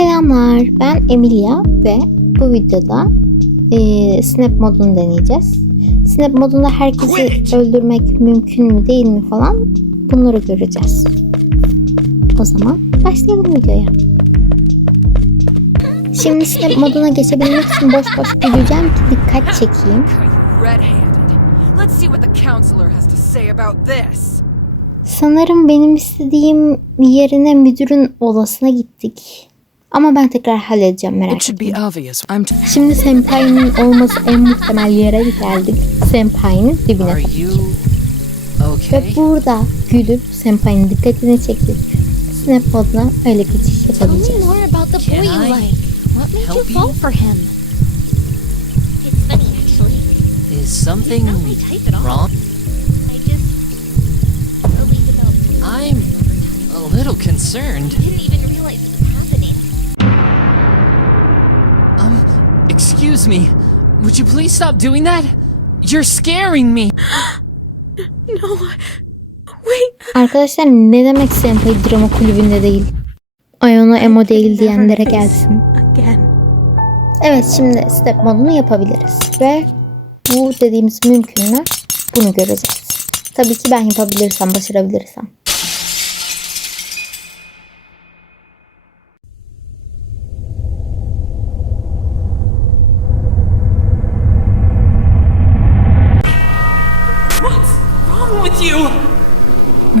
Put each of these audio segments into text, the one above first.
Selamlar, ben Emilia ve bu videoda eee, Snap modunu deneyeceğiz. Snap modunda herkesi öldürmek mümkün mü değil mi falan bunları göreceğiz. O zaman başlayalım videoya. Şimdi Snap moduna geçebilmek için boş boş güleceğim ki dikkat çekeyim. Sanırım benim istediğim yerine müdürün odasına gittik. Ama ben tekrar halledeceğim merak It should etmeyin. be obvious. I'm. T- Şimdi Senpai'nin olması en muhtemel yere geldik. Senpai'nin dibine ki. Ve okay? burada gülüp Senpai'nin dikkatini çekip Snap moduna öyle geçiş yapabileceğiz. more about the boy Can you I like. What made you fall for him? It's funny, actually. Is something wrong? I just. I'm a little concerned. Didn't even realize excuse me. Would you please stop doing that? You're scaring me. no. Wait. Arkadaşlar ne demek Senpai drama kulübünde değil? Ayona emo değil diyenlere gelsin. Again. Evet şimdi step modunu yapabiliriz. Ve bu dediğimiz mümkün mü? Bunu göreceğiz. Tabii ki ben yapabilirsem, başarabilirsem.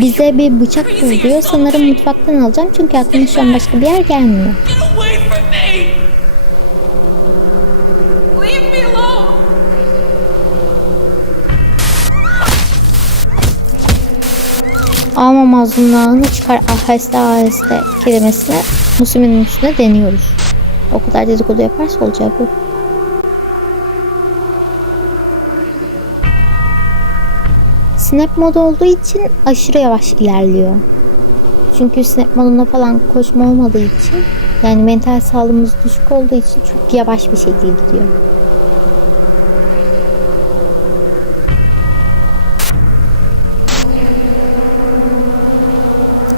Bize bir bıçak bul diyor. Sanırım mutfaktan alacağım çünkü aklıma şu an başka bir yer gelmiyor. Alma mazlumlarını çıkar aheste aheste kelimesini Müslümanın üstüne deniyoruz. O kadar dedikodu yaparsa olacağı bu. Snap modu olduğu için aşırı yavaş ilerliyor. Çünkü snap modunda falan koşma olmadığı için yani mental sağlığımız düşük olduğu için çok yavaş bir şekilde gidiyor.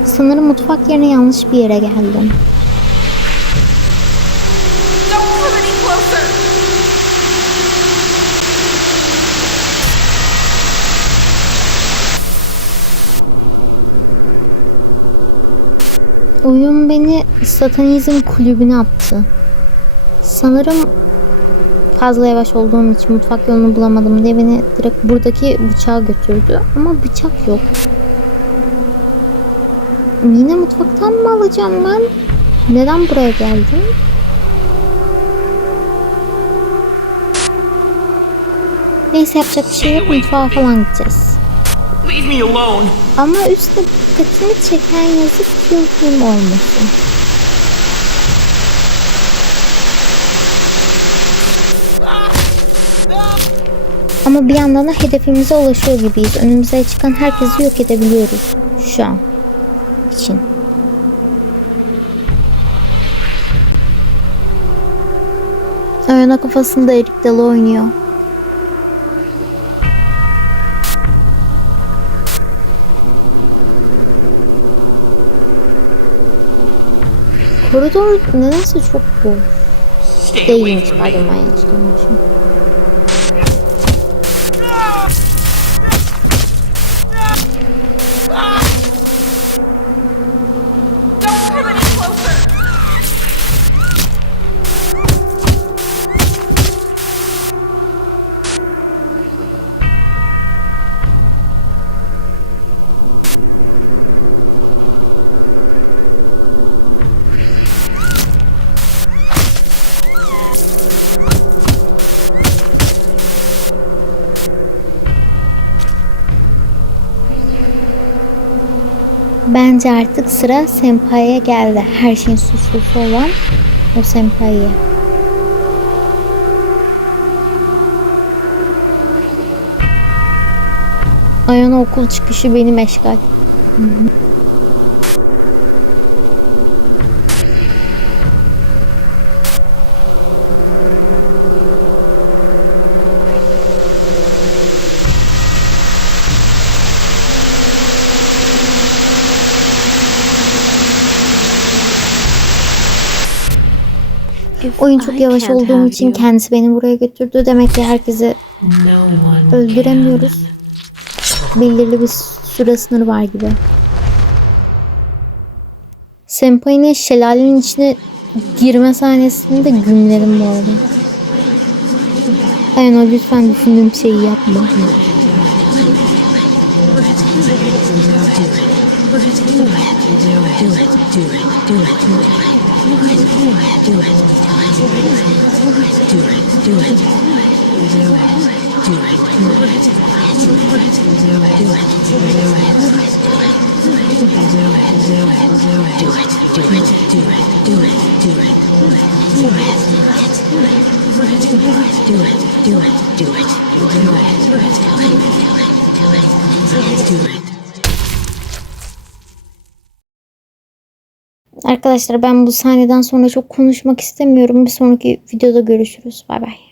Sanırım mutfak yerine yanlış bir yere geldim. Oyun beni satanizm kulübüne attı. Sanırım fazla yavaş olduğum için mutfak yolunu bulamadım diye beni direkt buradaki bıçağa götürdü. Ama bıçak yok. Yine mutfaktan mı alacağım ben? Neden buraya geldim? Neyse yapacak bir şey yok. Mutfağa falan gideceğiz. Leave me alone. Ama üstte dikkatimi çeken yazı kill him olmasın. Ama bir yandan da hedefimize ulaşıyor gibiyiz. Önümüze çıkan herkesi yok edebiliyoruz. Şu an. için. Ayana kafasında Erik Dalı oynuyor. Koridor nedense çok boş. Değilmiş from pardon Bence artık sıra Senpai'ye geldi. Her şeyin suçlusu olan o Senpai'ye. Ayana okul çıkışı benim eşgal. Oyun çok yavaş olduğum için kendisi beni buraya götürdü. Demek ki herkesi öldüremiyoruz. Belirli bir süre sınırı var gibi. Senpai'nin şelalenin içine girme sahnesinde gümledim bu arada. Aynen lütfen düşündüğüm şeyi yapma. Do it. Do it. Do it. Do it. Do it. Do it. Do it. Do it. Do it. Do it. Do it. Do it. Do it. Do it. Arkadaşlar ben bu sahneden sonra çok konuşmak istemiyorum. Bir sonraki videoda görüşürüz. Bay bay.